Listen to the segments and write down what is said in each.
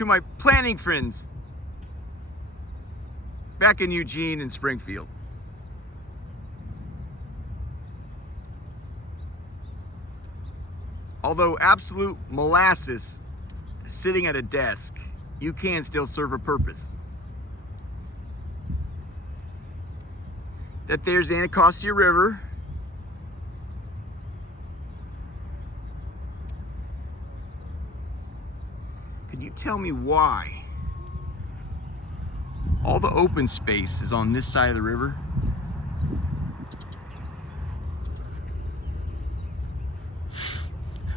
to my planning friends back in Eugene and Springfield. Although absolute molasses sitting at a desk, you can still serve a purpose. That there's Anacostia River. Can you tell me why all the open space is on this side of the river?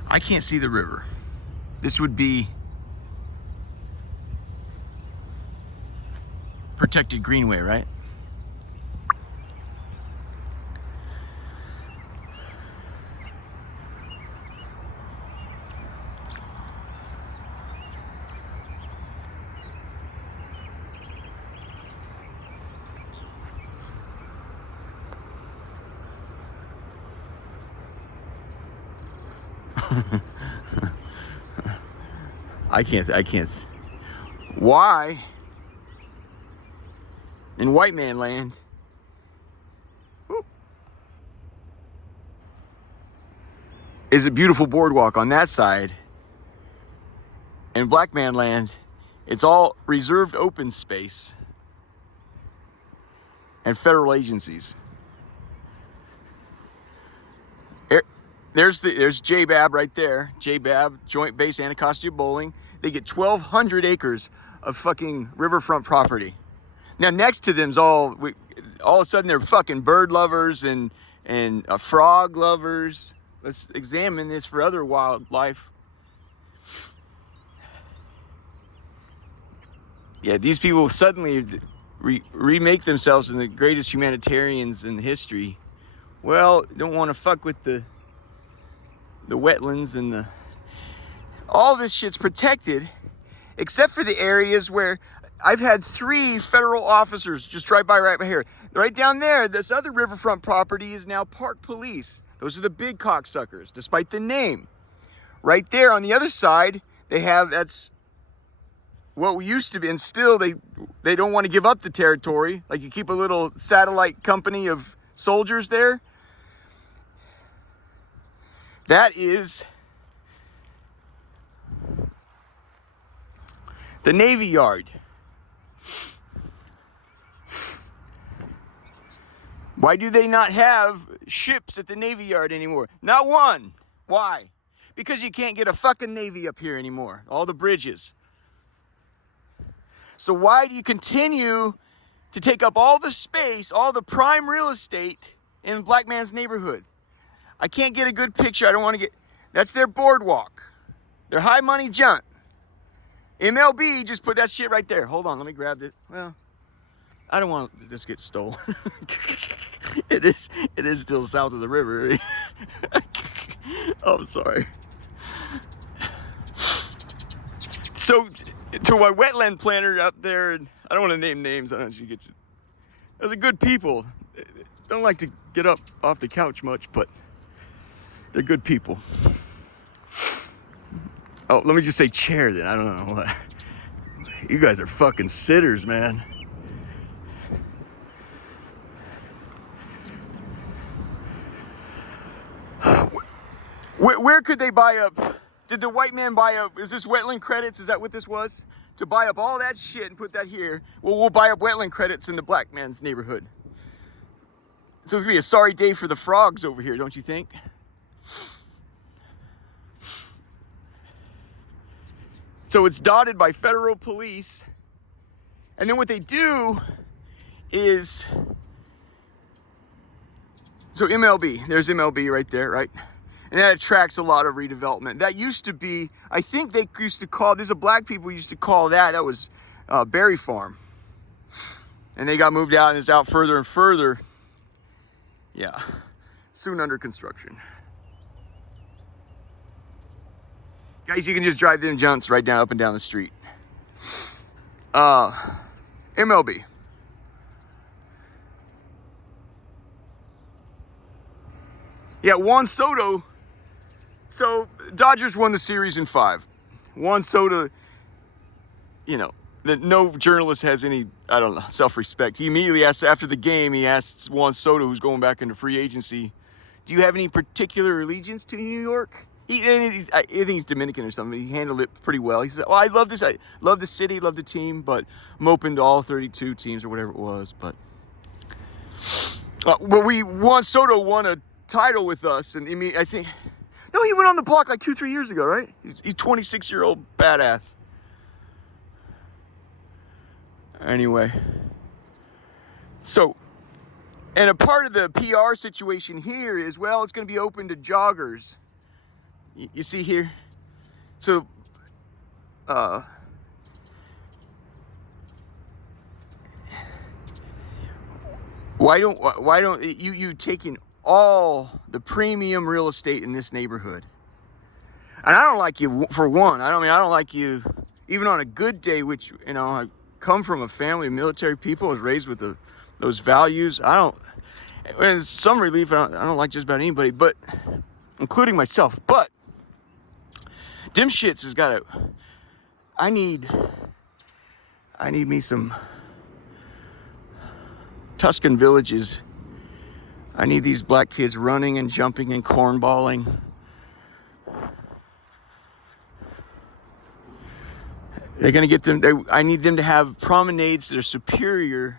I can't see the river. This would be protected greenway, right? I can't. Why in white man land is a beautiful boardwalk on that side, and black man land, it's all reserved open space and federal agencies. There's JBAB right there. JBAB, Joint Base Anacostia Bowling. They get 1,200 acres of fucking riverfront property. Now next to them's all of a sudden they're fucking bird lovers and frog lovers. Let's examine this for other wildlife. Yeah, these people suddenly remake themselves in the greatest humanitarians in history. Well, don't want to fuck with the wetlands and all this shit's protected, except for the areas where I've had 3 federal officers just drive by right here. Right down there, this other riverfront property is now Park Police. Those are the big cocksuckers, despite the name. Right there on the other side, they have, that's what we used to be, and still they don't want to give up the territory. Like you keep a little satellite company of soldiers there. That is the Navy Yard. Why do they not have ships at the Navy Yard anymore? Not one. Why? Because you can't get a fucking Navy up here anymore. All the bridges. So why do you continue to take up all the space, all the prime real estate in black man's neighborhood? I can't get a good picture. I don't want to get... That's their boardwalk. Their high money junk. MLB just put that shit right there. Hold on, let me grab it. Well, I don't want this to get stolen. It is still south of the river. Oh, I'm sorry. So, to my wetland planner out there, and I don't want to name names. I don't know if you get to... Those are good people. Don't like to get up off the couch much, but they're good people. Oh, let me just say chair then. I don't know. You guys are fucking sitters, man. Where could they buy up? Did the white man buy up? Is this wetland credits? Is that what this was? To buy up all that shit and put that here. Well, we'll buy up wetland credits in the black man's neighborhood. So it's gonna be a sorry day for the frogs over here, don't you think? So it's dotted by federal police. And then what they do is, so MLB, there's MLB right there, right? And that attracts a lot of redevelopment. That used to be, I think they used to call, there's a black people used to call that was Berry Farm. And they got moved out and it's out further and further. Yeah, soon under construction. Guys, you can just drive them junks right down, up and down the street. MLB. Yeah, Juan Soto. So Dodgers won the series in 5. Juan Soto you know, that no journalist has any, I don't know, self-respect. He immediately asks, after the game, he asks Juan Soto, who's going back into free agency, do you have any particular allegiance to New York? I think he's Dominican or something. He handled it pretty well. He said, well, I love this. I love the city, love the team, but I'm open to all 32 teams or whatever it was. But Juan Soto won a title with us. And I mean, I think, no, he went on the block like 2-3 years ago, right? He's 26-year-old badass. Anyway. So, and a part of the PR situation here is, well, it's going to be open to joggers. You see here? So, why don't you taking all the premium real estate in this neighborhood? And I don't like you, for one. I don't like you even on a good day, which, you know, I come from a family of military people. I was raised with those values. And it's some relief. I don't like just about anybody, but including myself. But Dim Shits has got to. I need me some Tuscan villages. I need these black kids running and jumping and cornballing. They're gonna get them. I need them to have promenades that are superior.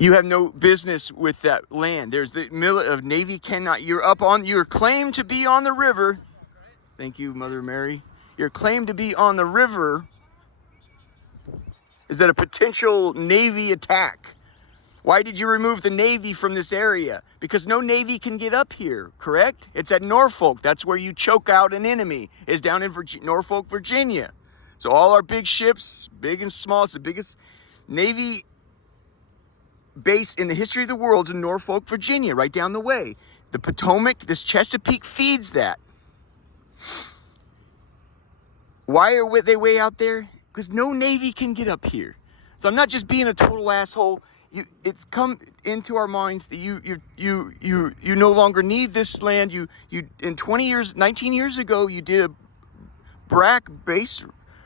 You have no business with that land. There's the Navy cannot. You're claimed to be on the river. Thank you, Mother Mary. You're claimed to be on the river. Is that a potential Navy attack? Why did you remove the Navy from this area? Because no Navy can get up here, correct? It's at Norfolk. That's where you choke out an enemy, is down in Norfolk, Virginia. So all our big ships, big and small, it's the biggest Navy base in the history of the world is in Norfolk, Virginia, right down the way. The Potomac, this Chesapeake feeds that. Why are they way out there? Because no Navy can get up here. So I'm not just being a total asshole. It's come into our minds that you no longer need this land. You in 19 years ago, you did a BRAC base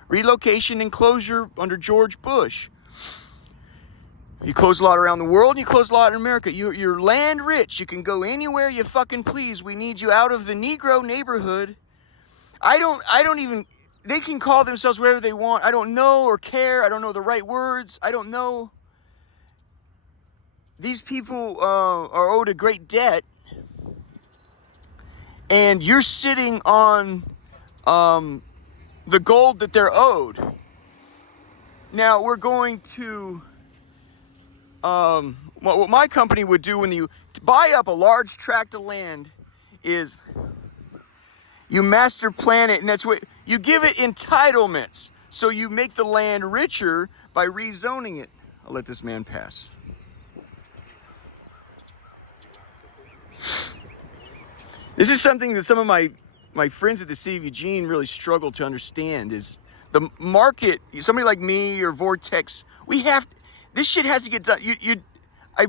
relocation and closure under George Bush. You close a lot around the world, and you close a lot in America. You're land rich. You can go anywhere you fucking please. We need you out of the Negro neighborhood. I don't even, they can call themselves whatever they want. I don't know or care. I don't know the right words. I don't know. These people are owed a great debt. And you're sitting on the gold that they're owed. Now, we're going to... what my company would do when you buy up a large tract of land is you master plan it, and that's what you give it entitlements. So you make the land richer by rezoning it. I'll let this man pass. This is something that some of my friends at the City of Eugene really struggle to understand is the market. Somebody like me or Vortex, this shit has to get done. A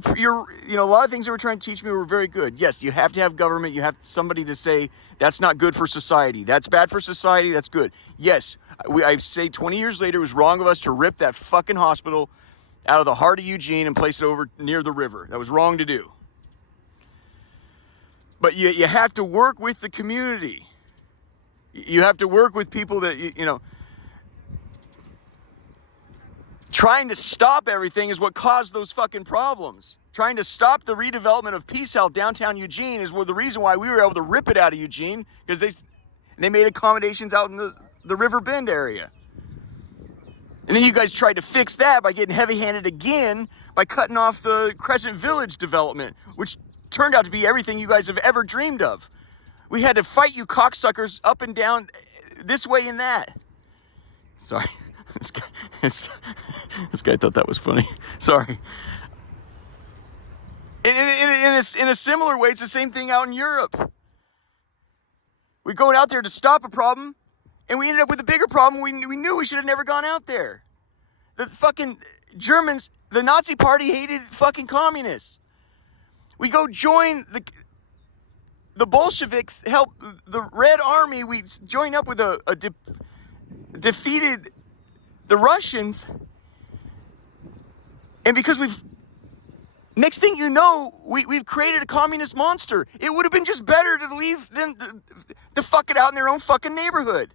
lot of things that were trying to teach me were very good. Yes, you have to have government. You have somebody to say that's not good for society. That's bad for society. That's good. Yes, I say 20 years later, it was wrong of us to rip that fucking hospital out of the heart of Eugene and place it over near the river. That was wrong to do. But you have to work with the community. You have to work with people that, trying to stop everything is what caused those fucking problems. Trying to stop the redevelopment of Peace Health downtown Eugene is the reason why we were able to rip it out of Eugene, because they made accommodations out in the River Bend area. And then you guys tried to fix that by getting heavy-handed again by cutting off the Crescent Village development, which turned out to be everything you guys have ever dreamed of. We had to fight you cocksuckers up and down, this way and that. Sorry. This guy thought that was funny. Sorry. In a similar way, it's the same thing out in Europe. We're going out there to stop a problem, and we ended up with a bigger problem. We knew we should have never gone out there. The fucking Germans, the Nazi party hated fucking communists. We go join the Bolsheviks helped the Red Army. We joined up with defeated the Russians. And because next thing you know, we've created a communist monster. It would have been just better to leave them to fuck it out in their own fucking neighborhood.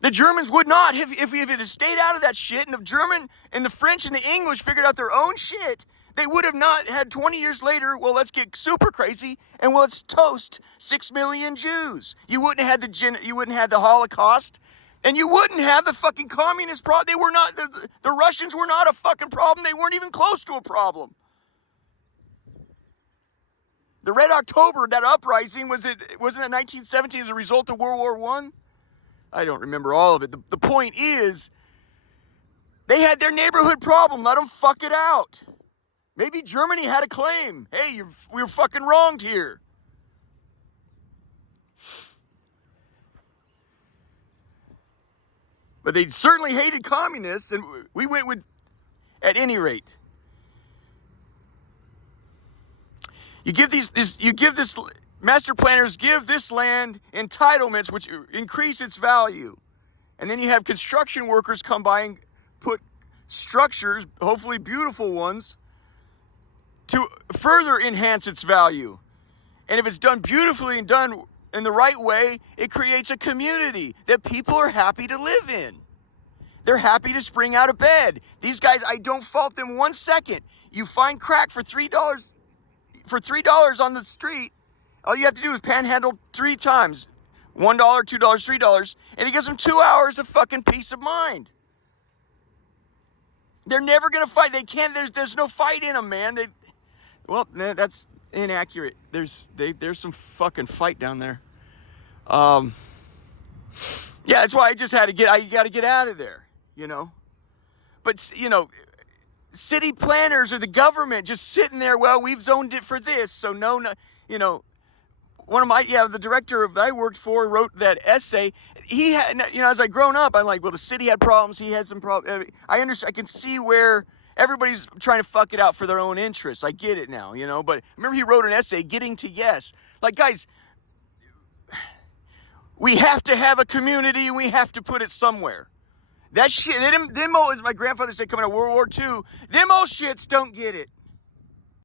The Germans would not, if it had stayed out of that shit, and the German and the French and the English figured out their own shit, they would have not had 20 years later, well, let's get super crazy and let's toast 6 million Jews. You wouldn't have had the Holocaust, and you wouldn't have the fucking communist problem. They were not, the Russians were not a fucking problem. They weren't even close to a problem. The Red October, that uprising, wasn't it 1917 as a result of World War I? I don't remember all of it. The point is, they had their neighborhood problem. Let them fuck it out. Maybe Germany had a claim. Hey, we were fucking wronged here. But they certainly hated communists, and we went with, at any rate. Master planners give this land entitlements which increase its value. And then you have construction workers come by and put structures, hopefully beautiful ones, to further enhance its value. And if it's done beautifully and done in the right way, it creates a community that people are happy to live in. They're happy to spring out of bed. These guys, I don't fault them 1 second. You find crack for $3 on the street, all you have to do is panhandle 3 times. $1, $2, $3, and it gives them 2 hours of fucking peace of mind. They're never gonna fight. They can't. There's no fight in them, man. Well, that's inaccurate. There's some fucking fight down there. Yeah, that's why I just had to get. I got to get out of there, you know. But you know, city planners or the government just sitting there. Well, we've zoned it for this, so no, you know. The director that I worked for wrote that essay. He had, you know, as I grown up, I'm like, well, the city had problems. He had some problems. I understand. I can see where everybody's trying to fuck it out for their own interests. I get it now, you know. But I remember he wrote an essay, Getting to Yes. Like, guys, we have to have a community. We have to put it somewhere. That shit, them old, as my grandfather said, coming out of World War II, them old shits don't get it.